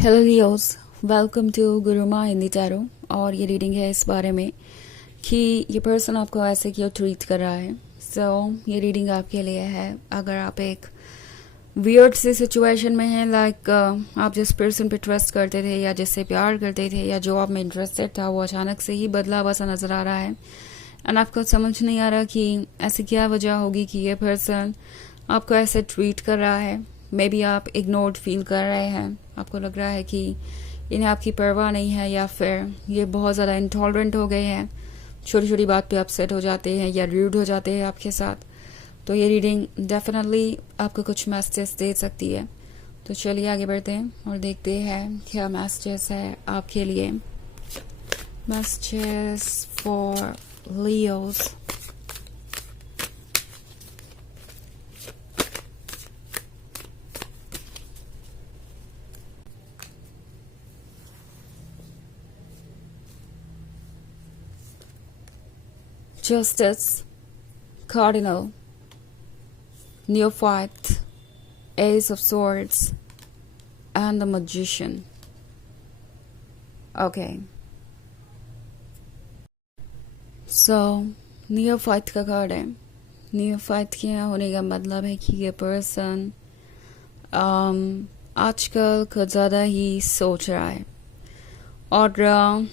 Hello Leos, welcome to Guruma Hindi tarot. और ये reading है इस बारे में कि ये पर्सन आपको ऐसे क्यों ट्रीट कर रहा है। ये रीडिंग आपके लिए है अगर आप एक वियर्ड सी सिचुएशन में हैं, लाइक आप जिस पर्सन पे ट्रस्ट करते थे या जिससे प्यार करते थे या जो आप में इंटरेस्टेड था वो अचानक से ही बदला हुआ सा नज़र आ रहा है एंड आपको समझ नहीं आ रहा कि ऐसी क्या वजह होगी कि ये पर्सन आपको ऐसे ट्रीट कर रहा है। मे बी आप इग्नोर्ड फील कर रहे हैं, आपको लग रहा है कि इन्हें आपकी परवाह नहीं है या फिर ये बहुत ज़्यादा इंटॉलरेंट हो गए हैं, छोटी छोटी बात पे अपसेट हो जाते हैं या रूड हो जाते हैं आपके साथ। तो ये रीडिंग डेफिनेटली आपको कुछ मैसेजेस दे सकती है। तो चलिए आगे बढ़ते हैं और देखते हैं क्या मैसेजेस है आपके लिए। Messages for Leos. Justice, Cardinal, Neophyte, Ace of Swords, and the Magician. Okay. So, Neophyte का कार्ड है। Neophyte के यहाँ होने का मतलब है कि ये पर्सन आजकल कुछ ज़्यादा ही सोच रहा है और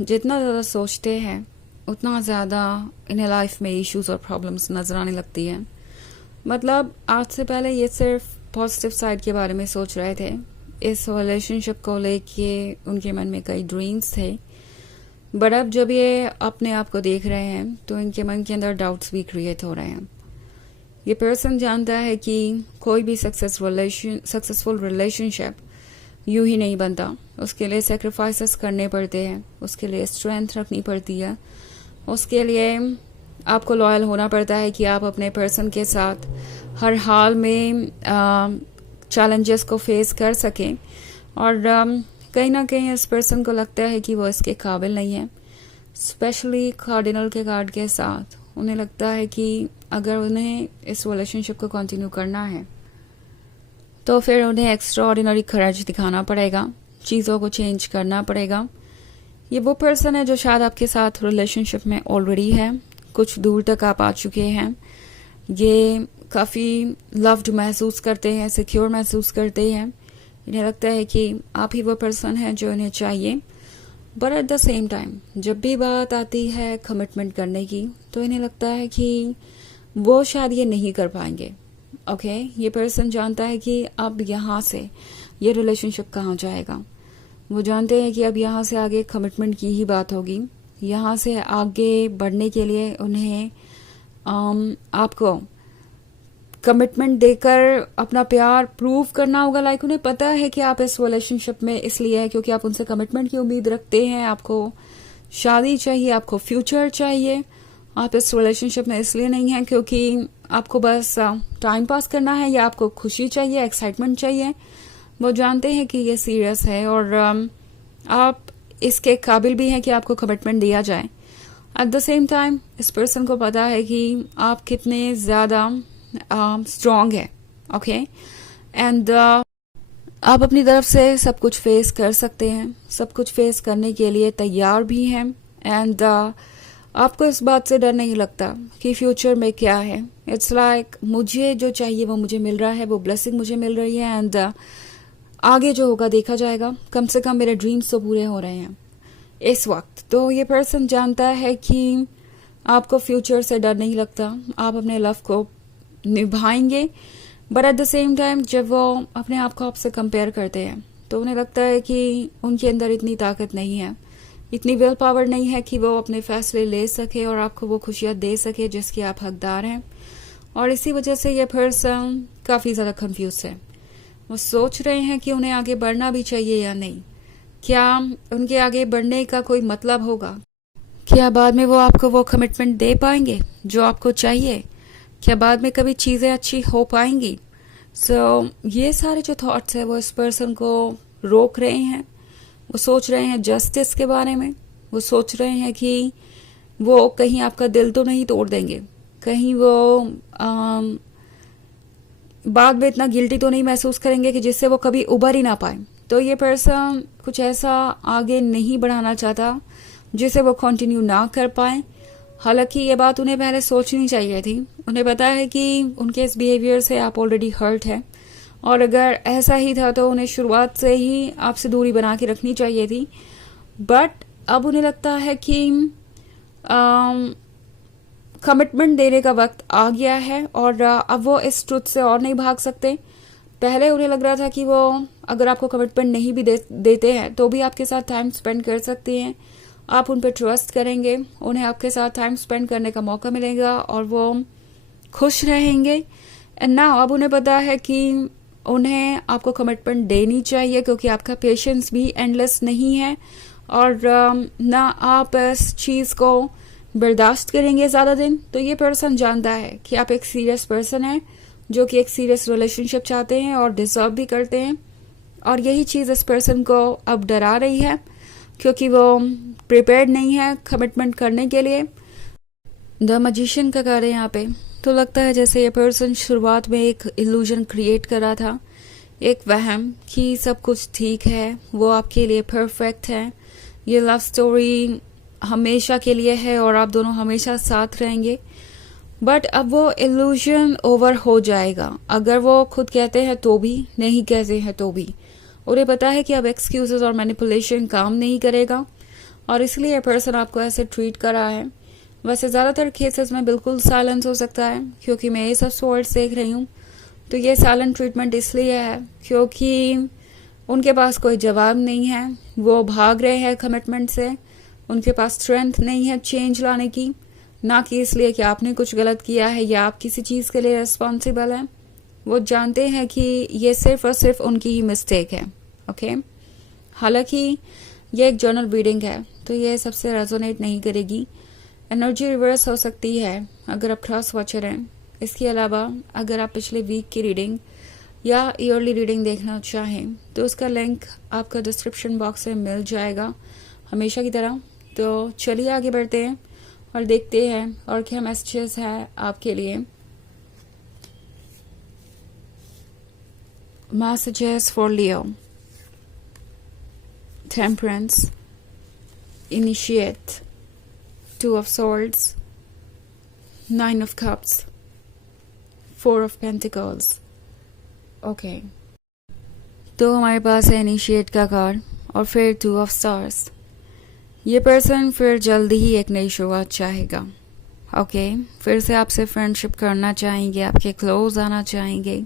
जितना ज़्यादा सोचते हैं उतना ज़्यादा इन्हें लाइफ में इश्यूज और प्रॉब्लम्स नज़र आने लगती हैं। मतलब आज से पहले ये सिर्फ पॉजिटिव साइड के बारे में सोच रहे थे, इस रिलेशनशिप को लेके उनके मन में कई ड्रीम्स थे, बट अब जब ये अपने आप को देख रहे हैं तो इनके मन के अंदर डाउट्स भी क्रिएट हो रहे हैं। ये पर्सन जानता है कि कोई भी सक्सेसफुल रिलेशनशिप यूं ही नहीं बनता, उसके लिए सेक्रीफाइसेस करने पड़ते हैं, उसके लिए स्ट्रेंथ रखनी पड़ती है, उसके लिए आपको लॉयल होना पड़ता है कि आप अपने पर्सन के साथ हर हाल में चैलेंजेस को फेस कर सकें। और कहीं ना कहीं इस पर्सन को लगता है कि वो इसके काबिल नहीं है। स्पेशली कार्डिनल के कार्ड के साथ उन्हें लगता है कि अगर उन्हें इस रिलेशनशिप को कंटिन्यू करना है तो फिर उन्हें एक्स्ट्रा ऑर्डिनरी करेज दिखाना पड़ेगा, चीज़ों को चेंज करना पड़ेगा। ये वो पर्सन है जो शायद आपके साथ रिलेशनशिप में ऑलरेडी है, कुछ दूर तक आप आ चुके हैं, ये काफ़ी लव्ड महसूस करते हैं, सिक्योर महसूस करते हैं, इन्हें लगता है कि आप ही वो पर्सन है जो इन्हें चाहिए। But at the same time जब भी बात आती है कमिटमेंट करने की तो इन्हें लगता है कि वो शायद ये नहीं कर पाएंगे। ओके, ये पर्सन जानता है कि अब यहाँ से ये रिलेशनशिप कहाँ जाएगा। वो जानते हैं कि अब यहाँ से आगे कमिटमेंट की ही बात होगी। यहाँ से आगे बढ़ने के लिए उन्हें आपको कमिटमेंट देकर अपना प्यार प्रूव करना होगा। लाइक उन्हें पता है कि आप इस रिलेशनशिप में इसलिए है क्योंकि आप उनसे कमिटमेंट की उम्मीद रखते हैं, आपको शादी चाहिए, आपको फ्यूचर चाहिए। आप इस रिलेशनशिप में इसलिए नहीं है क्योंकि आपको बस टाइम पास करना है या आपको खुशी चाहिए, एक्साइटमेंट चाहिए। वो जानते हैं कि ये सीरियस है और आप इसके काबिल भी हैं कि आपको कमिटमेंट दिया जाए। एट द सेम टाइम इस पर्सन को पता है कि आप कितने ज़्यादा स्ट्रॉन्ग है। ओके, एंड आप अपनी तरफ से सब कुछ फेस कर सकते हैं, सब कुछ फेस करने के लिए तैयार भी हैं। एंड आपको इस बात से डर नहीं लगता कि फ्यूचर में क्या है। इट्स लाइक मुझे जो चाहिए वो मुझे मिल रहा है, वो ब्लेसिंग मुझे मिल रही है एंड आगे जो होगा देखा जाएगा। कम से कम मेरे ड्रीम्स तो पूरे हो रहे हैं इस वक्त। तो ये पर्सन जानता है कि आपको फ्यूचर से डर नहीं लगता, आप अपने लव को निभाएंगे। But at the same time जब वो अपने आप को आपसे कंपेयर करते हैं तो उन्हें लगता है कि उनके अंदर इतनी ताकत नहीं है, इतनी विल पावर नहीं है कि वो अपने फैसले ले सके और आपको वो खुशियाँ दे सके जिसकी आप हकदार हैं। और इसी वजह से ये पर्सन काफ़ी ज़्यादा कंफ्यूज है। वो सोच रहे हैं कि उन्हें आगे बढ़ना भी चाहिए या नहीं, क्या उनके आगे बढ़ने का कोई मतलब होगा, क्या बाद में वो आपको वो कमिटमेंट दे पाएंगे जो आपको चाहिए, क्या बाद में कभी चीज़ें अच्छी हो पाएंगी। ये सारे जो थॉट्स है वो इस पर्सन को रोक रहे हैं। वो सोच रहे हैं जस्टिस के बारे में, वो सोच रहे हैं कि वो कहीं आपका दिल तो नहीं तोड़ देंगे, कहीं वो बाद में इतना गिल्टी तो नहीं महसूस करेंगे कि जिससे वो कभी उबर ही ना पाए। तो ये पर्सन कुछ ऐसा आगे नहीं बढ़ाना चाहता जिसे वो कंटिन्यू ना कर पाए। हालांकि ये बात उन्हें पहले सोचनी चाहिए थी। उन्हें पता है कि उनके इस बिहेवियर से आप ऑलरेडी हर्ट है, और अगर ऐसा ही था तो उन्हें शुरुआत से ही आपसे दूरी बना के रखनी चाहिए थी। बट अब उन्हें लगता है कि कमिटमेंट देने का वक्त आ गया है, और अब वो इस ट्रुथ से और नहीं भाग सकते। पहले उन्हें लग रहा था कि वो अगर आपको कमिटमेंट नहीं भी देते हैं तो भी आपके साथ टाइम स्पेंड कर सकती हैं, आप उन पर ट्रस्ट करेंगे, उन्हें आपके साथ टाइम स्पेंड करने का मौका मिलेगा और वो खुश रहेंगे। एंड नाउ अब उन्हें पता है कि उन्हें आपको कमिटमेंट देनी चाहिए, क्योंकि आपका पेशेंस भी एंडलेस नहीं है, और ना आप इस चीज़ को बर्दाश्त करेंगे ज़्यादा दिन। तो ये पर्सन जानता है कि आप एक सीरियस पर्सन हैं जो कि एक सीरियस रिलेशनशिप चाहते हैं और डिजर्व भी करते हैं, और यही चीज़ इस पर्सन को अब डरा रही है, क्योंकि वो प्रिपेयर्ड नहीं है कमिटमेंट करने के लिए। द मैजिशियन का कार्ड है यहाँ पे। तो लगता है जैसे ये पर्सन शुरुआत में एक इल्यूजन क्रिएट कर रहा था, एक वहम कि सब कुछ ठीक है, वो आपके लिए परफेक्ट है, ये लव स्टोरी हमेशा के लिए है और आप दोनों हमेशा साथ रहेंगे। बट अब वो इल्यूजन ओवर हो जाएगा, अगर वो खुद कहते हैं तो भी, नहीं कहते हैं तो भी। उन्हें पता है कि अब एक्सक्यूजेस और मैनिपुलेशन काम नहीं करेगा, और इसलिए ये पर्सन आपको ऐसे ट्रीट कर रहा है। वैसे ज़्यादातर केसेस में बिल्कुल साइलेंस हो सकता है, क्योंकि मैं ये सब वर्ड्स देख रही हूँ। तो ये साइलेंट ट्रीटमेंट इसलिए है क्योंकि उनके पास कोई जवाब नहीं है, वो भाग रहे हैं कमिटमेंट से, उनके पास स्ट्रेंथ नहीं है चेंज लाने की, ना कि इसलिए कि आपने कुछ गलत किया है या आप किसी चीज़ के लिए रिस्पॉन्सिबल हैं। वो जानते हैं कि ये सिर्फ और सिर्फ उनकी ही मिस्टेक है। ओके, हालांकि ये एक जर्नल रीडिंग है तो ये सबसे रेजोनेट नहीं करेगी। एनर्जी रिवर्स हो सकती है अगर आप क्रॉस वॉचर हैं। इसके अलावा अगर आप पिछले वीक की रीडिंग या ईयरली रीडिंग देखना चाहें तो उसका लिंक आपका डिस्क्रिप्शन बॉक्स में मिल जाएगा हमेशा की तरह। तो चलिए आगे बढ़ते हैं और देखते हैं और क्या मैसेजेस है आपके लिए। Messages for Leo. Temperance, initiate, 2 of swords, 9 of cups, 4 of pentacles। Okay, तो हमारे पास है इनिशिएट का कार्ड और फिर 2 of stars। ये पर्सन फिर जल्दी ही एक नई शुरुआत चाहेगा। ओके, फिर से आपसे फ्रेंडशिप करना चाहेंगे, आपके क्लोज आना चाहेंगे।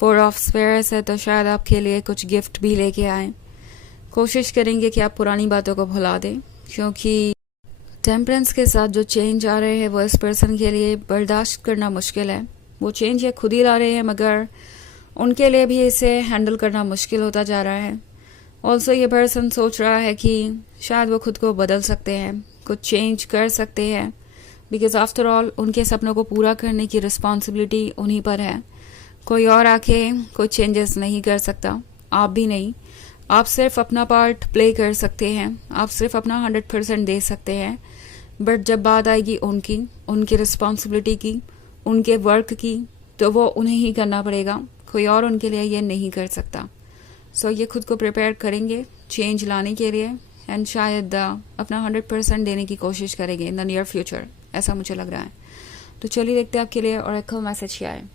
4 of spheres है तो शायद आपके लिए कुछ गिफ्ट भी लेके आए। कोशिश करेंगे कि आप पुरानी बातों को भुला दें, क्योंकि टेम्परेंस के साथ जो चेंज आ रहे हैं वो इस पर्सन के लिए बर्दाश्त करना मुश्किल है। वो चेंज ये खुद ही ला रहे हैं, मगर उनके लिए भी इसे हैंडल करना मुश्किल होता जा रहा है। ऑल्सो ये पर्सन सोच रहा है कि शायद वो खुद को बदल सकते हैं, कुछ चेंज कर सकते हैं, बिकॉज आफ्टर ऑल उनके सपनों को पूरा करने की रिस्पॉन्सिबिलिटी उन्हीं पर है। कोई और आके कोई चेंजेस नहीं कर सकता, आप भी नहीं। आप सिर्फ अपना पार्ट प्ले कर सकते हैं, आप सिर्फ अपना 100% दे सकते हैं। बट जब बात आएगी उनकी रिस्पॉन्सिबिलिटी की, उनके वर्क की, तो वो उन्हें ही करना पड़ेगा, कोई और उनके लिए ये नहीं कर सकता। सो ये खुद को प्रिपेयर करेंगे चेंज लाने के लिए, एंड शायद अपना 100% देने की कोशिश करेंगे इन द नियर फ्यूचर, ऐसा मुझे लग रहा है। तो चलिए देखते हैं आपके लिए ऑरेकल मैसेज क्या है।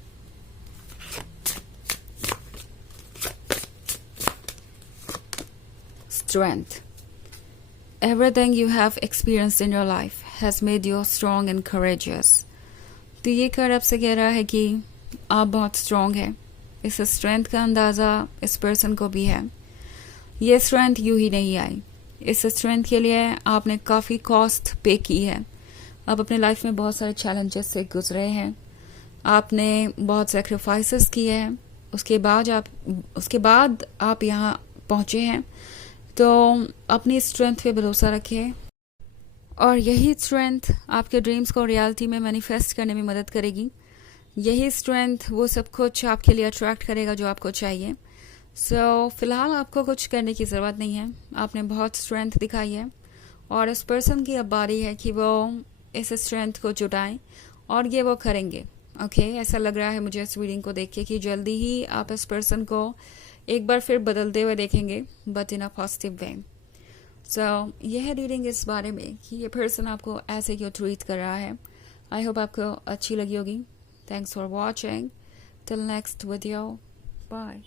Strength. Everything you have experienced in your life has made you strong and courageous. तो ये कार्ड आपसे कह रहा है कि आप बहुत स्ट्रॉन्ग हैं। इस स्ट्रेंथ का अंदाज़ा इस पर्सन को भी है। ये स्ट्रेंथ यूं ही नहीं आई, इस स्ट्रेंथ के लिए आपने काफ़ी कॉस्ट पे की है। आप अपने लाइफ में बहुत सारे चैलेंजेस से गुजरे हैं, आपने बहुत सेक्रीफाइसेस किए हैं, उसके बाद आप यहाँ पहुँचे हैं। तो अपनी स्ट्रेंथ पे भरोसा रखिए, और यही स्ट्रेंथ आपके ड्रीम्स को रियलिटी में मैनिफेस्ट करने में मदद करेगी। यही स्ट्रेंथ वो सब कुछ आपके लिए अट्रैक्ट करेगा जो आपको चाहिए। सो फिलहाल आपको कुछ करने की ज़रूरत नहीं है, आपने बहुत स्ट्रेंथ दिखाई है, और इस पर्सन की अब बारी है कि वो इस स्ट्रेंथ को जुटाएं, और ये वो करेंगे। ओके, ऐसा लग रहा है मुझे इस रीडिंग को देख के कि जल्दी ही आप इस पर्सन को एक बार फिर बदलते हुए देखेंगे, but in a positive way. सो यह रीडिंग इस बारे में कि ये पर्सन आपको ऐसे क्यों ट्रीट कर रहा है। आई होप आपको अच्छी लगी होगी। Thanks for watching. Till next video, bye.